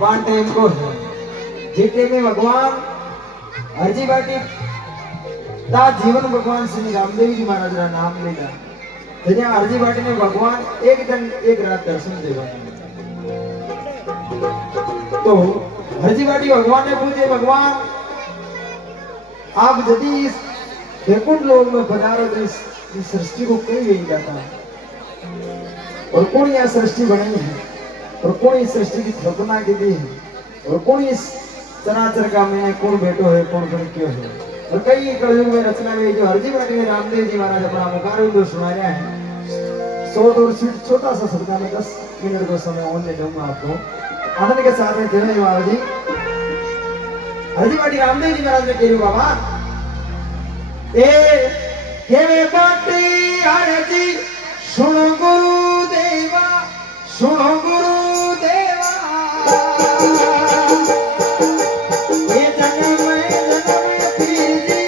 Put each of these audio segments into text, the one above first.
पान टाइम को है जीते में भगवान हरजी बाटी ता जीवन भगवान श्री रामदेव जी महाराज का नाम लेगा तो जहाँ हरजी बाटी में भगवान एक दिन एक रात दर्शन देगा। तो हरजी बाटी भगवान ने पूछे भगवान आप यदि इस बैकुंठ लोक में पधारो तो इस सृष्टि को कोई नहीं जाता और कौन यह सृष्टि बनाई है और कौन इस सृष्टि की कल्पना की दी है और कौन इस चराचर का में कौन बेटो है कौन कौन क्यों है और कई कलयुग में रचना में जो हरजी बाटी में रामदेव जी महाराज अपना मुखारविंद सुना रहे हैं। शॉर्ट और स्वीट छोटा सा शब्द में 10 मिनट का समय और ले दूंगा आपको आनंद के साथ में जय महाराज जी। हरजी बाटी रामदेव जी महाराज ने कही बाबा ए हे बाटी हरजी सुनो गुरुदेवा सुनो गुरुदेवा ये जन्म पीर जी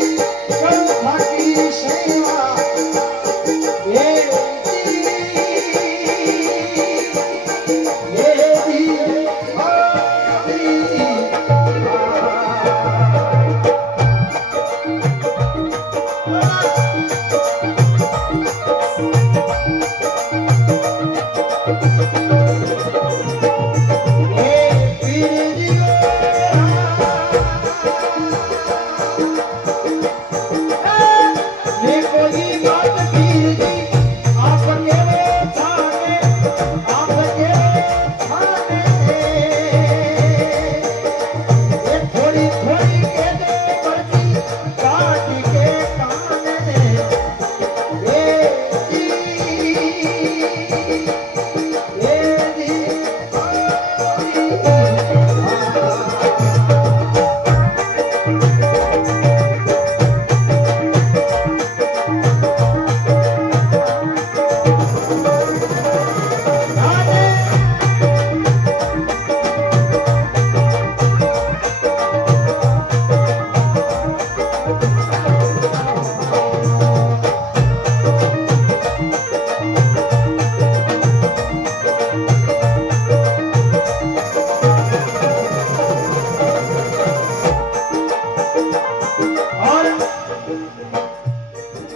कथा की सेवा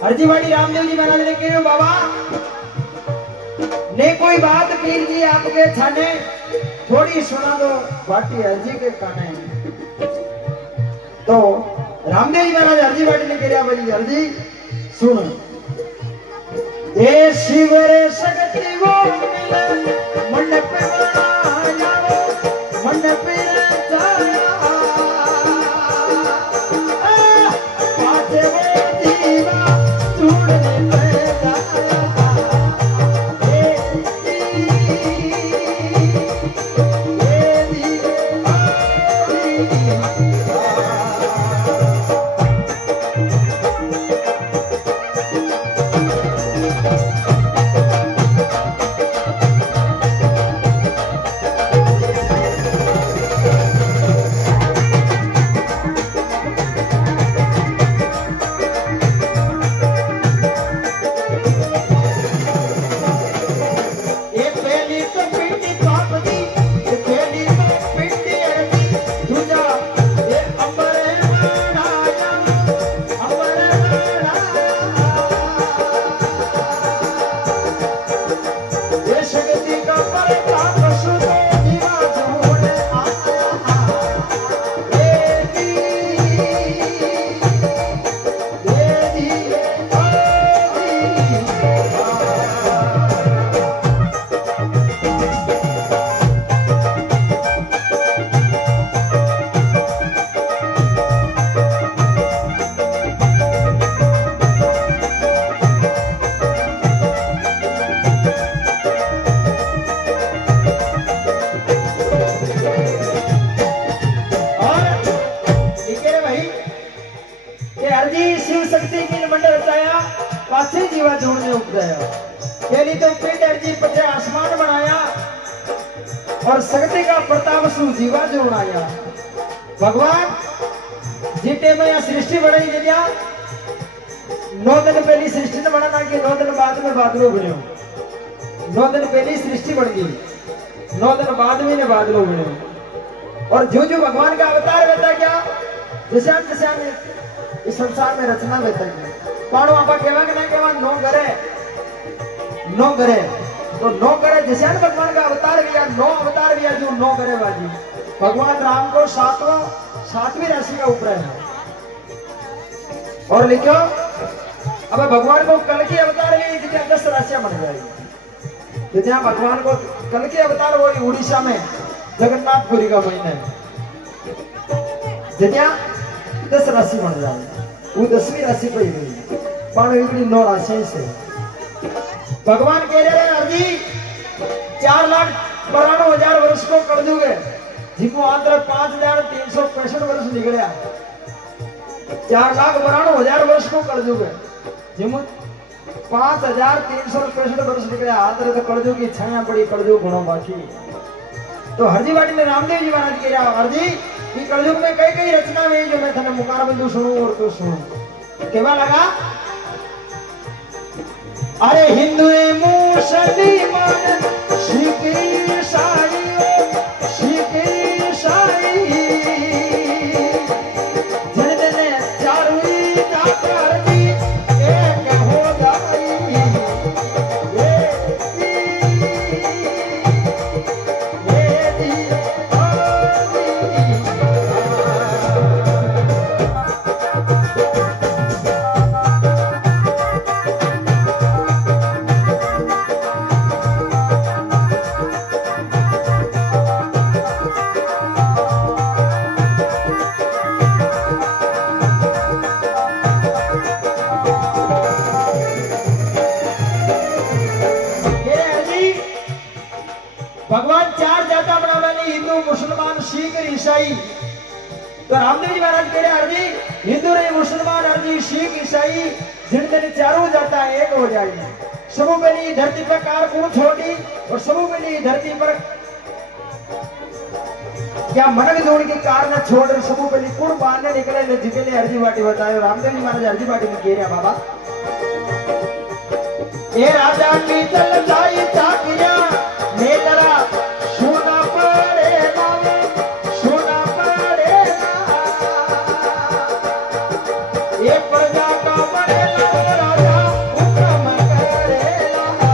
हरजी बाटी रामदेव जी महाराज ने कहा बाबा ने कोई बात पीर जी आपके थाने थोड़ी सुना दो बाटी हरजी के काने। तो रामदेव जी महाराज हरजी बाटी ने कहा भाई हरजी सुन ए शिवरे सकती वो मिले मंडप पे बनाया मंडप पे जाया पाछे वो जीवा पाछे जीवा जोड़ने उपजाया पहली तो पेड़ जी पचे आसमान बनाया और शक्ति का प्रताप सु जीवा जोड़ाया। भगवान जीते में यह सृष्टि बनाई दिया 9 दिन पहली सृष्टि ने बनाना कि 9 दिन बाद में बादलों बने 9 दिन पहली सृष्टि बन गई 9 दिन बाद में ने बादलों बने और जो जो भगवान का अवतार रहता क्या जैसे जैसे इस संसार में रचना रहता है पाणो आपा केवा के ना केवा नो करे तो नो करे जैसे भगवान का अवतार गया नो अवतार गया जो नो करे बाजी भगवान राम को सातवीं राशि का ऊपर है और लिखो अब भगवान को कल की अवतार गई जितने 10 राशियां बन जाएगी जितने भगवान को कल की अवतार वो उड़ीसा में जगन्नाथपुरी का महीना जितने 10 राशि बन जाए वो 10वीं राशि पर ही गई पण इतनी 9 राशियां से भगवान कह रहे हैं अर्जी 4,92,000 वर्ष को कर दोगे जिनको आंध्र 5,365 वर्ष निकलिया 4,92,000 वर्ष को कर दोगे जिमो 5,365 वर्ष निकलिया आंध्र तो कर दो की छाया पड़ी कर दो गुणों बाकी तो हरजी वाटी ने रामदेव जी महाराज कह रहा हरजी कि कलयुग में कई कई रचना हुई जो मैं थने मुकार बिंदु सुनूं और तू सुनूं केवा लगा अरे हिंदू मुसलमान सिख ईसाई जिनने चारों जाकर दी एक हो जाई भगवान 4 जाता बनावानी हिंदू मुसलमान सिख ईसाई तो रामदेव जी महाराज कह रहे अर्जी हिंदू रे मुसलमान अर्जी सिख ईसाई जिनमें चारों जाता एक हो जाएगी सबू पहली धरती पर कार कौन छोड़ी और सबू पहली धरती पर क्या मनक जोड़ की कार न छोड़ सबू पहली कुड़ बांधने निकले ने जितने अर्जी बाटी बताए रामदेव जी महाराज अर्जी बाटी में कह रहा बाबा ये राजा की चल जाई चाकिया मेरा सोना पड़ेगा ये प्रजा का बनेगा राजा हुक्म करेगा राजा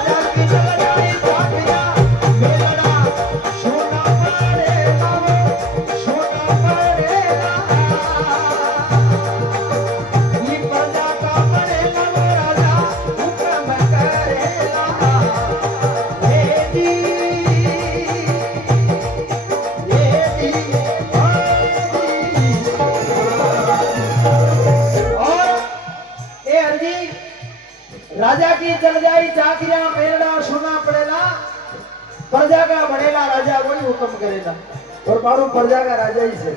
की चल जाई चाकिया मेरा सोना पड़ेगा ये प्रजा का बनेगा राजा हुक्म करेगा राजा की चल जाई चाकरिया मेरड़ा सुना पड़ेला प्रजा का बनेला राजा वही हुक्म करेला और बारू प्रजा का राजा ही से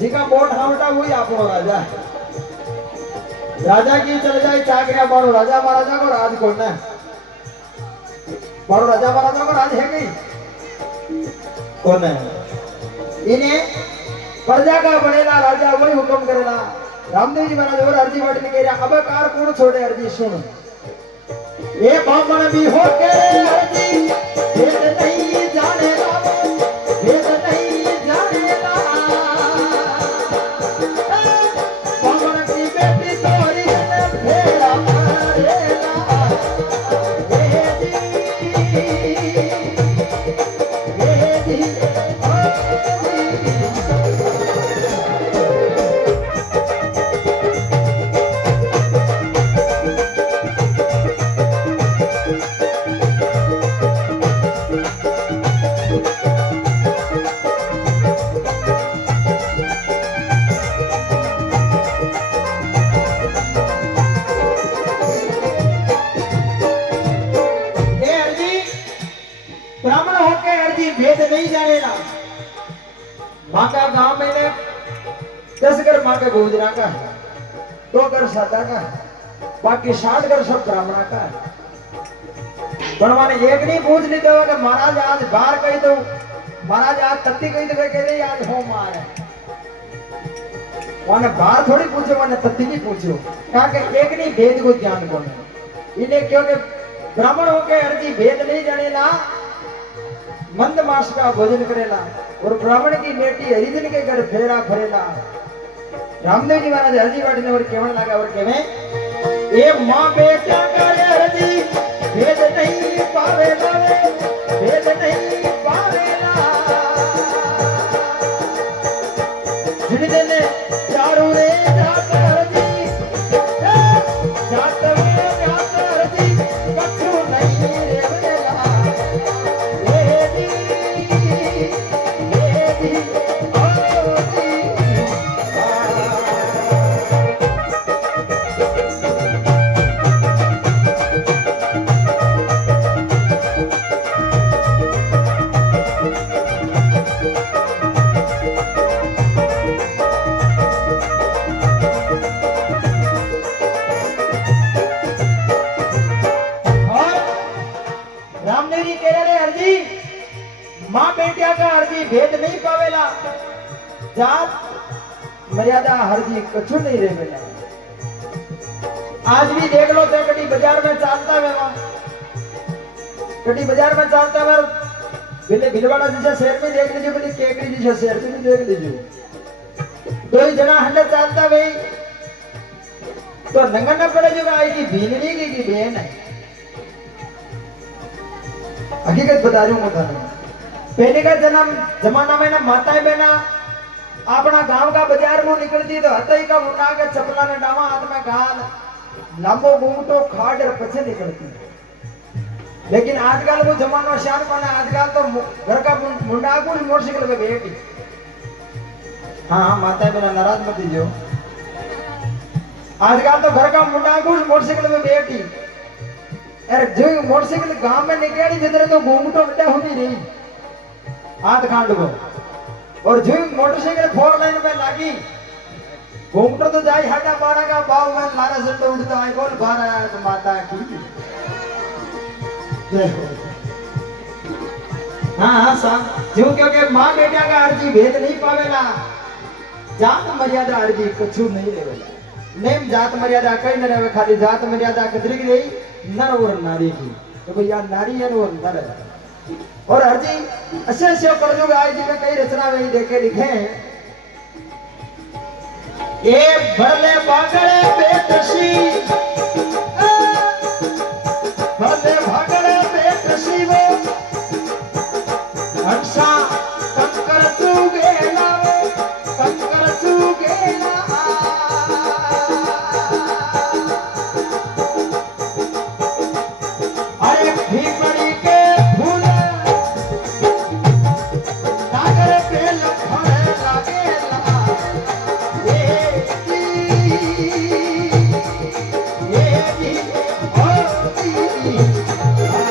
जिका वोट हावटा वही आपनो राजा है राजा की चल जाई चाकरिया बारू राजा महाराजा को राज कौन है बारू राजा महाराजा को राज है गई कौन है इन्हें प्रजा का बनेला राजा वही हुक्म करेला रामदेव जी महाराज और अर्जी वाटी ने कह रहा अब कार कौन छोड़े अर्जी सुन ये बामण भी हो के अर्जी भेद नहीं जानेगा भेद नहीं जानेगा बामण की बेटी तोरी ने फेरा करेगा ब्राह्मण होके अर्जी भेद नहीं जानेगा माँ का गांव में 10 घर माँ के गोजरा का है 2 घर सादा का है बाकी 60 घर सब ब्राह्मणा का है बनवाने एक नहीं पूछ ली तो कि महाराज आज बाहर कही तो महाराज आज तत्ती कही तो कह दे आज हो मार है वाने बार थोड़ी पूछो वाने तत्ती भी पूछो कहा के एक नहीं भेद को ज्ञान को इन्हें क्योंकि ब्राह्मण होके अर्जी भेद नहीं जानेला मंद मास का भोजन करेला और ब्राह्मण की बेटी हरिजन के घर फेरा फरेला रामदेव जी महाराज हरजी वाटी ने और केवल लगा और केवे ये मां बेटा का हरजी भेद नहीं पावेला भेद नहीं पावेला जिने ने चारों रे जात हरजी जात में जात हरजी कछु नहीं रेवेला ये दी ओ दी रामदेव जी कह रहे अर्जी मां बेटिया का अर्जी भेद नहीं पावेला जात मर्यादा हरजी कछु नहीं रेवेला आज भी देख लो तो कटी बाजार में चालता है कटी बाजार में चालता है पहले भिलवाड़ा जैसे शहर में देख लीजिए पहले केकड़ी जैसे शहर में देख लीजिए दो ही जना हंडे चालता भाई तो नंगा न पड़े जो आई की भीननी की बहन है हकीकत बता रही हूँ मैं पहले का जन्म जमाना में ना माताएं बहना अपना गांव का बाजार में निकलती तो हथई का मुंडा के चपला ने डावा हाथ में गाल लंबो घूंटो खाड़ और पछे निकलती लेकिन आजकल वो जमाना शान माना आजकल तो घर का मुंडा को मोटरसाइकिल पे बैठी हाँ माताएं बहना नाराज मत दीजिए आजकल तो घर का मुंडा को मोटरसाइकिल पे बैठी अरे जो मोटरसाइकिल गांव में निकली जिधर तो घूंघटो अड्डा होती रही हाथ खांड को और जो मोटरसाइकिल 4 लाइन में लगी घूंघटो तो जाई हाटा पारा का भाव में लारा से तो उड़ता है बोल भारत माता की जय हो हाँ साहब जो क्योंकि मां बेटा का अर्जी भेद नहीं पावेला जात मर्यादा अर्जी कछु नहीं लेवेला नेम जात मर्यादा कई न रहे खाली जात मर्यादा कदरी की रही नर और नारी की तो भैया नारी है और नर है और अर्जी ऐसे कलयुग आए जी में कई रचना में देखे लिखे हैं ये भले भागड़े बेटसी भले भागड़े बेटसी वो हंसा कंकर चुगेला कंकर चुगेला अरे भीपड़ी के फूल नागर पे लफड़ लागेला ये भी ओ दी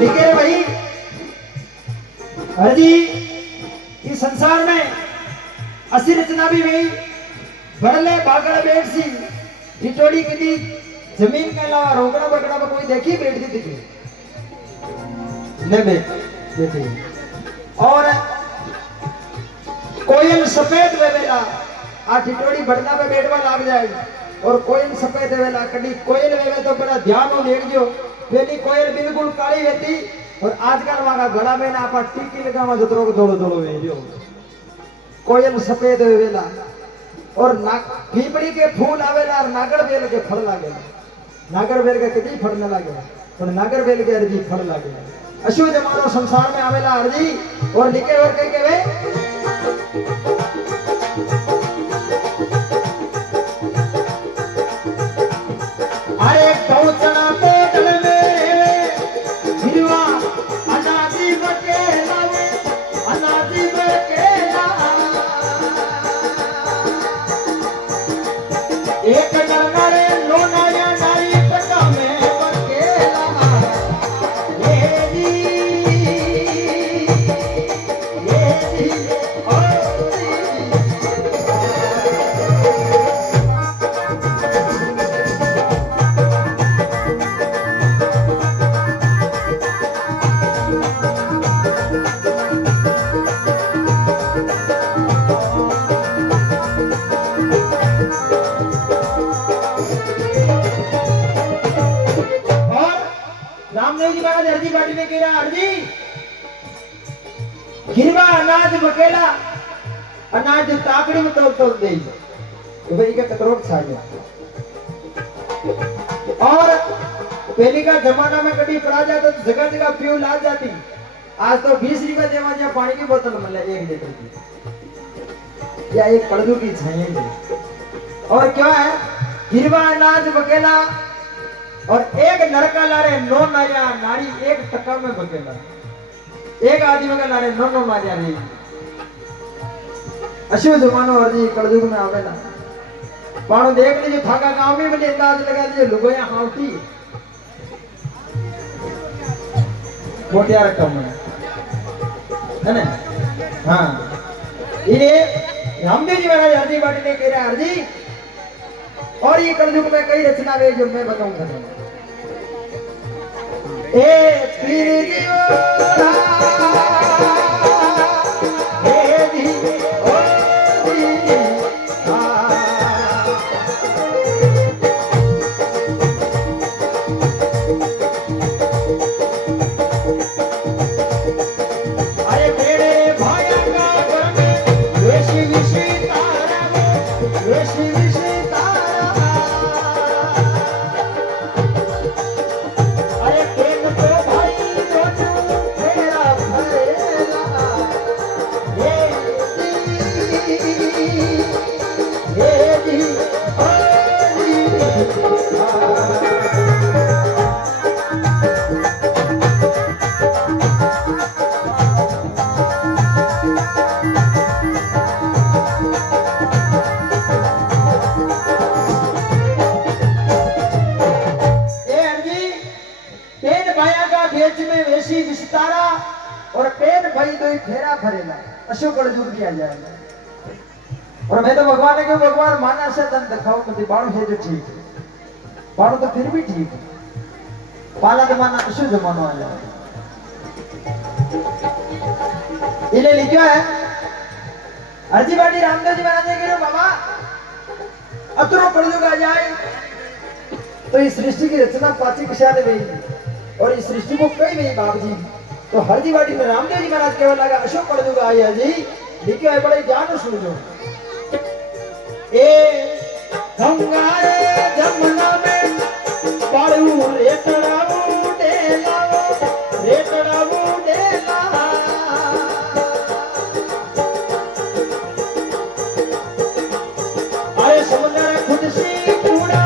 लिखे भाई हरजी इस संसार में असी रचना भी हुई भरले बागड़ बैठ सी टिटोड़ी की जमीन के अलावा रोकड़ा बकड़ा कोई देखी बैठती दिखी न बैठी और कोयल सफेद वेला आ टिटोड़ी भटना पे बैठवा लाग जाएगी और कोयल सफेद वेला कभी कोयल वेवे तो बड़ा ध्यान हो देखियो पहली कोयल बिल्कुल काली रहती और आजकल वहां गला में ना आप टिक्की लगावा जतरो को दौड़ो दौड़ो वेरियो कोयल सफेद वेला और पीपड़ी के फूल आवेला और नागर बेल के फल लागेला नागर बेल के कितनी फल न लागेला और नागर बेल के अर्जी फल लागेला अशु जमानो संसार में आवेला अर्जी और लिखे और कह के वे अरे पहुंचना तो दल में हिरवा अनाजी बकेला अनाजी बकेला एक नरनारे लोनाया नारी टका में बकेला ये जी रामदेव जी महाराज अर्जी बाटी में कह रहा अर्जी गिरवा अनाज बकेला अनाज ताकड़ी में तोड़ दे तो भाई का करोड़ छा गया। और पहले का जमाना में कभी पड़ा जाता तो जगह जगह प्यूल आ जाती। आज तो 20 रुपए देवा या पानी की बोतल मिले 1 लीटर की या एक कड़दू की छाई। और क्या है गिरवा अनाज बकेला और एक नरका लारे 9 नारिया नारी 1 टक्का में बकेला एक आदमी का लारे 9 नारिया रही। अशो जमानो अर्जी कड़दू में आवेला पानो देख लीजिए थाका गांव में अंदाज लगा लीजिए लुगोया हाउटी मोटिया रकम है ना। हाँ ये रामदेव जी महाराज अर्जी बाटी ने कह रहे अर्जी और ये कलयुग में कई रचना वे जो मैं बताऊंगा। ए पीर जीवरा और पेन भाई तो फेरा फरेला अशोक कलयुग किया जाएगा। और मैं तो भगवान ने क्यों भगवान माना से तन दिखाओ तो बाणु है जो ठीक है बाणु तो फिर भी ठीक है पाला जमाना अशोक जमाना आ जाएगा। इन्हें लिखा है अर्जी बाटी रामदेव जी महाराज ने कह बाबा अतरो कलयुग आ जाए तो इस सृष्टि की रचना पाची किशा ने हुई और इस सृष्टि को कई नहीं बाप जी। तो हरजी बाटी में रामदेव जी महाराज केवल लगा अशोक कलयुग आया जी लिखे है बड़े ज्ञान सुनो। ए गंगा रे जमुना में पाड़ू रेतड़ा उडेला रेतड़ा उडेला अरे समुद्र खुद से कूड़ा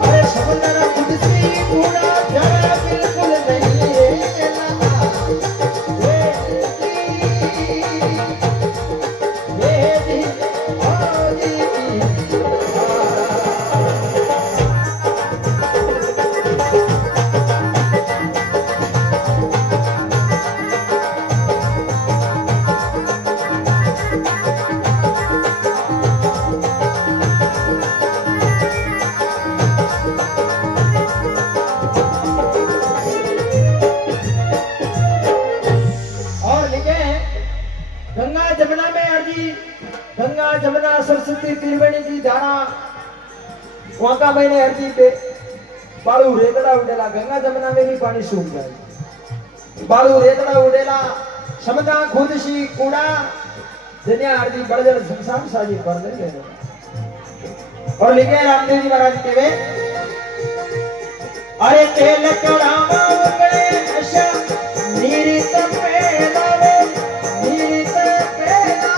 अरे समुद्र खुद से कूड़ा जरा बिल्कुल नहीं गंगा जमुना सरस्वती त्रिवेणी की धारा वहां का मैंने अर्जी पे बालू रेतड़ा उड़ेला गंगा जमुना में भी पानी सूख जाए बालू रेतड़ा उड़ेला समदा खुद सी कूड़ा दुनिया अर्जी बड़ जड़ संसार साजी कर दे। और लिखे रामदेव जी महाराज के वे अरे तेल कड़ावा उगले अशा नीरित पेला नीरित पेला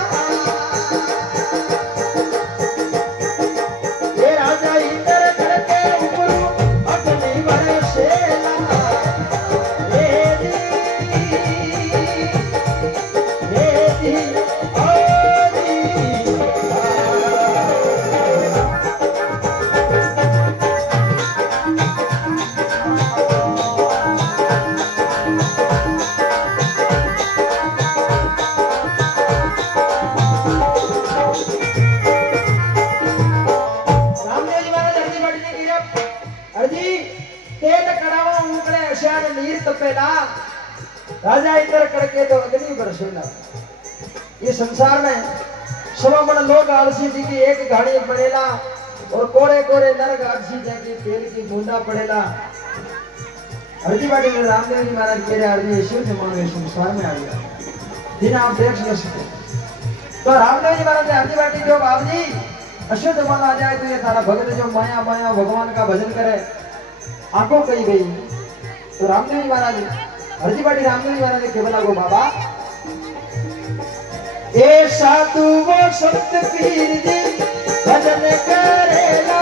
राजा इधर करके तो अग्नि बरसेला। ये संसार में सब मन लोग आलसी थी कि एक गाड़ी बनेला और कोरे कोरे नरक आदशी जाके तेल की बूंदा पड़ेला अर्जी बाटी में रामदेव जी महाराज कह रहे अर्जी शिव जमाने संसार में आ गया जिन्हें आप देख न सके तो रामदेव जी महाराज ने अर्जी बाटी जो बाबू जी अशुद्ध मन आ जाए तो ये तारा भगत जो माया माया भगवान का भजन करे आंखों कही गई तो रामदेव जी महाराज अर्जी बाटी रामदेव जी महाराज ने केवल को बाबा ए साधु वो सत्य पीर जी भजन करेला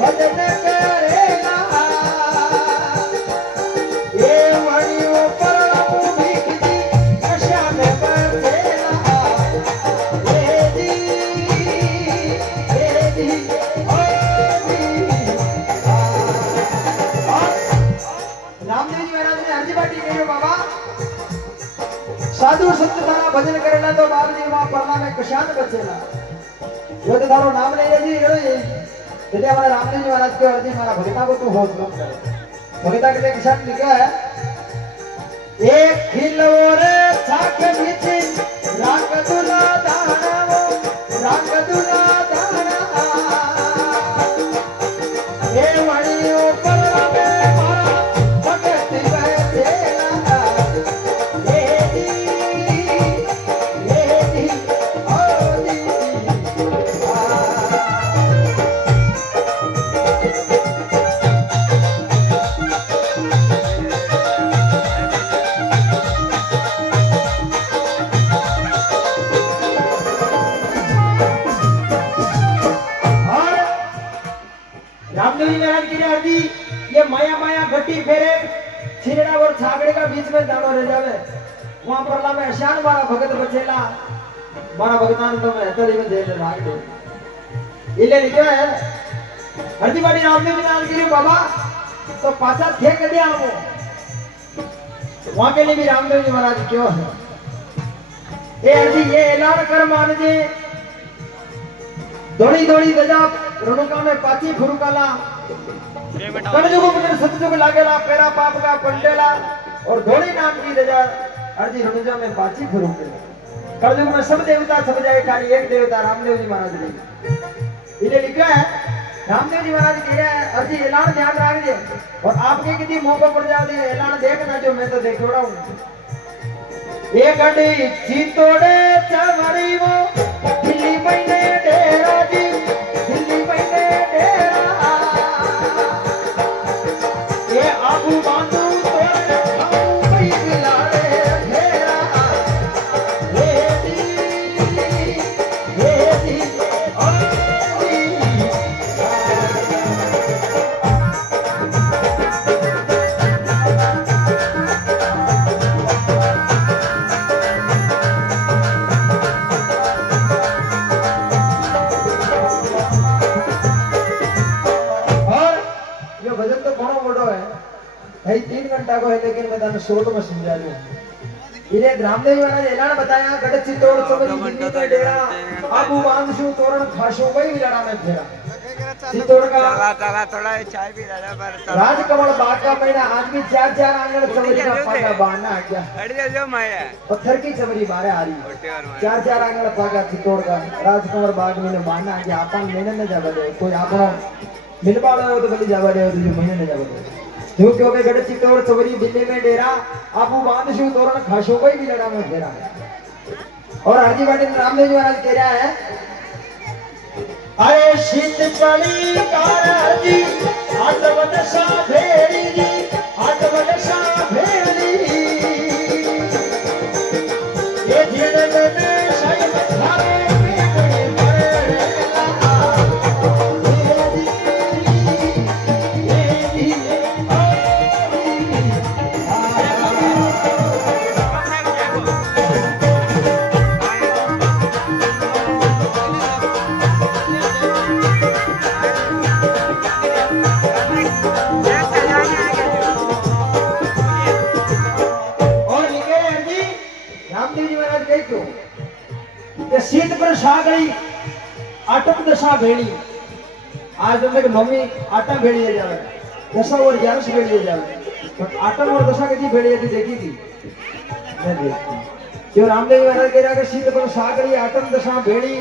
भजन करेला ए वणियो परम भीख जी अशान बचेला ए जी ओ जी रामदेव जी महाराज ने अर्जी बाटी कही बाबा साधु संत तारा भजन करेला तो बाप जी वहां परला में कशान बचेला यो तो तारो नाम ले जी रो ये એટલે हमारा रामदेव जी महाराज के अर्जी हमारा भगता को तू होश लो भगता के लिए कशान लिखा है एक खिलोरे छाक बीच राग दुला दाना राग दुला दाना ए वणियो परला में मारा भगत बचेला रामदेव जी महाराज की अर्जी ये माया माया घटी फेरे छिरड़ा और छागड़े का बीच में दानो रह जावे वहां परला में अशान मारा भगत बचेला मारा भगतान तो मैं हतरी में जेल राग दे इले लिखा है अर्जी बाटी रामदेव जी महाराज की बाबा तो पाछा थे कदे आवो वहां के लिए भी रामदेव जी महाराज क्यों है ये अर्जी ये ऐलान कर मान जे दौड़ी दौड़ी गजा रणुका में पाची फुरुकाला कलयुग में सतयुग लागेला पेरा पाप का पंडेला और धोड़ी नाम की रजा अर्जी रणुजा में पाची फुरुकेला कलयुग में सब देवता सब जाए खाली एक देवता रामदेव जी महाराज ने इन्हें लिखा है रामदेव जी महाराज कह रहे हैं अर्जी ऐलान ध्यान रख दे और आपके किसी मौका पड़ जाओ ऐलान देखना जो मैं तो देखोड़ा हूँ एक अड़ी चीतोड़े चवड़ी वो दिल्ली महीने डेरा जी दिल्ली महीने डेरा ये आबू बांधू तोड़ खाऊं भाई बिलाड़े घेरा ये दी ओ दी भाई 3 घंटा को है लेकिन मैं ताने शॉर्ट में समझा लूं इने रामदेव महाराज ऐलान बताया गढ़ चित्तौड़ सबरी दिल्ली में डेरा आबू बांधशु तोरण खाशो वही विलाड़ा में फेरा चित्तौड़ का चला थोड़ा चाय भी लाना पर राजकमल बाग का महीना आज भी 4 आंगन सबरी का पागा बाना आ गया अड़ी जो माया पत्थर की सबरी मारे आ रही 4 आंगन पागा चित्तौड़ का राजकमल बाग में बाना आ गया अपन लेने न जावे दे कोई आपनो मिलबाड़ो हो तो बली जावे दे जो महीने न जावे दे जो क्योंकि गढ़ चित्तौड़ चवरी दिल्ली में डेरा आबू बांधशु तोरण खाशो कोई भी लड़ा में फेरा और अर्जी बाटी रामदेव जी महाराज कह रहा है अरे शीत पड़ी कारजी आत्मदशा भेड़ी जी आत्मदशा भेड़ी ये जीवन में शायद थारे शीत पर छा गई आटम दशा भेड़ी आज तक मम्मी आटा भेड़ी जावे दशा और 11 भेड़ी जावे पर आटम और दशा कितनी भेड़ी थी देखी थी मैं देखती जो रामदेव महाराज कह रहा कि शीत पर छा गई आटम दशा भेड़ी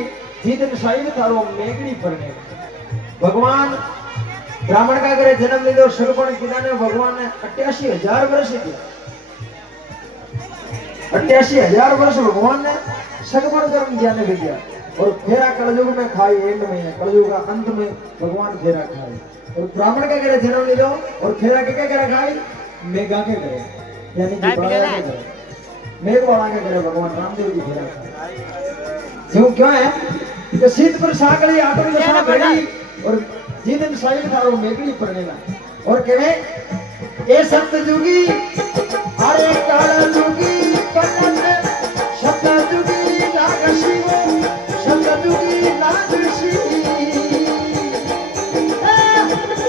जीत साई थारो मेघड़ी पड़ने भगवान ब्राह्मण का करे जन्म लीधो सगपण कीधा ने भगवान ने 88,000 वर्ष किया। 88,000 वर्ष भगवान ने सगपण कर्म किया ने दिया और फेरा कलयुग में खाई एंड में कलयुग का अंत में भगवान फेरा खाए और ब्राह्मण का करे जन्म लीधो और फेरा के करे खाई मेघा के करे यानी कि बड़ा के करे मेघ वाला के करे भगवान रामदेव जी फेरा खाए। क्यों है कि शीत पर साकली आटो में सा घड़ी और जिन साइड था वो मेघड़ी पड़नेला और कहे ए सतजुगी अरे कालजुगी पतन सतजुगी नागशी सतजुगी नागशी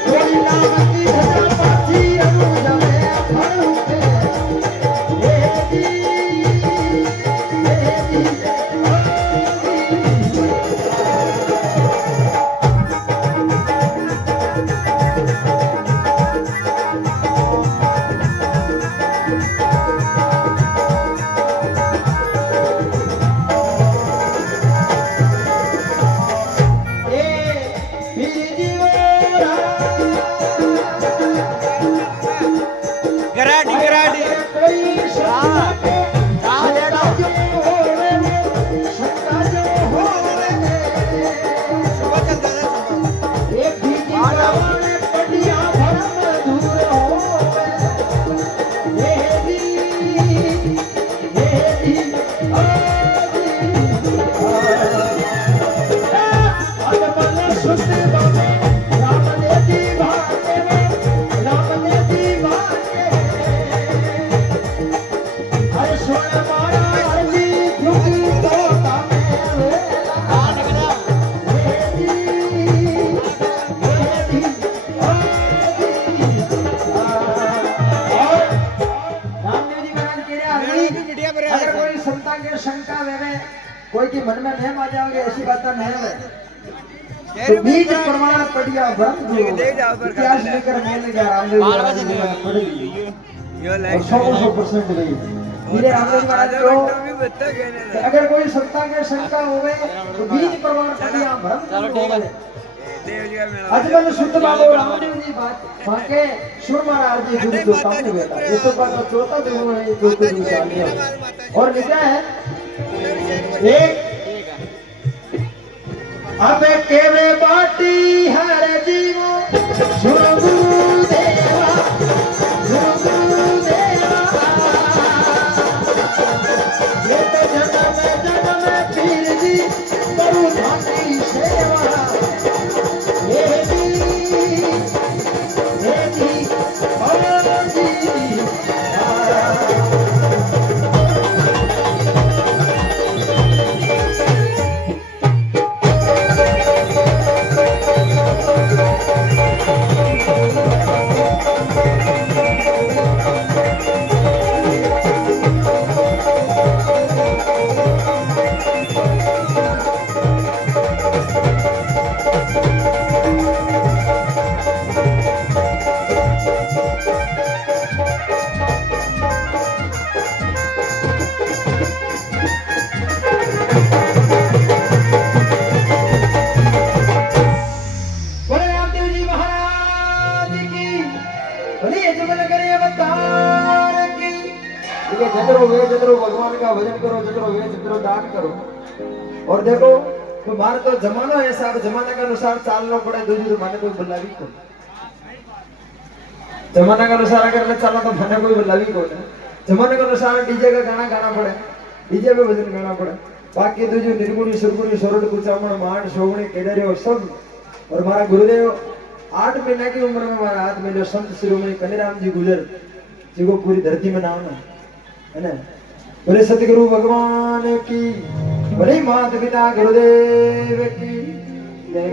कोई नाम की धजा पाथी अनुज में फड़ते हे दी शंका में कोई की मन में नहीं आ जाओगे ऐसी बात नहीं है तो बीज प्रमाण पढ़िया व्रत इतिहास लेकर मैंने गया रामदेव जी पढ़ी ये 100% गई मेरे रामदेव महाराज को अगर कोई संता के शंका होवे तो बीज प्रमाण पढ़िया व्रत अजमल शुद्ध बाबू रामदेव जी बात माके सुर महाराज जी गुरु जो सामने बैठा ये सब बात चौथा दिन में जो कुछ विचार और लिखा है एक अब केवे बाटी हर जीवो सुर गुरुदेवा ये तो जन्म पीर जी करू भाती सेवा ये जतरो भगवान का भजन करो जतरो दान करो और देखो तो मारे तो जमाना ऐसा जमाने के अनुसार चलना पड़े दूसरी माने कोई बुलावी को जमाने के अनुसार अगर चलना तो माने कोई बुलावी को जमाने के अनुसार डीजे का गाना गाना पड़े डीजे पे भजन गाना पड़े बाकी तो जो निर्गुणी सुरगुणी सोरठ कुचामण मांड शोभणी केडरियो सब और हमारा गुरुदेव 8 महीने की उम्र में हमारा हाथ में जो संत शिरोमणि कन्हैयाराम जी गुजर जिनको पूरी धरती में नाम है ना बोले सतगुरु भगवान की बोले माता पिता गुरुदेव की जय।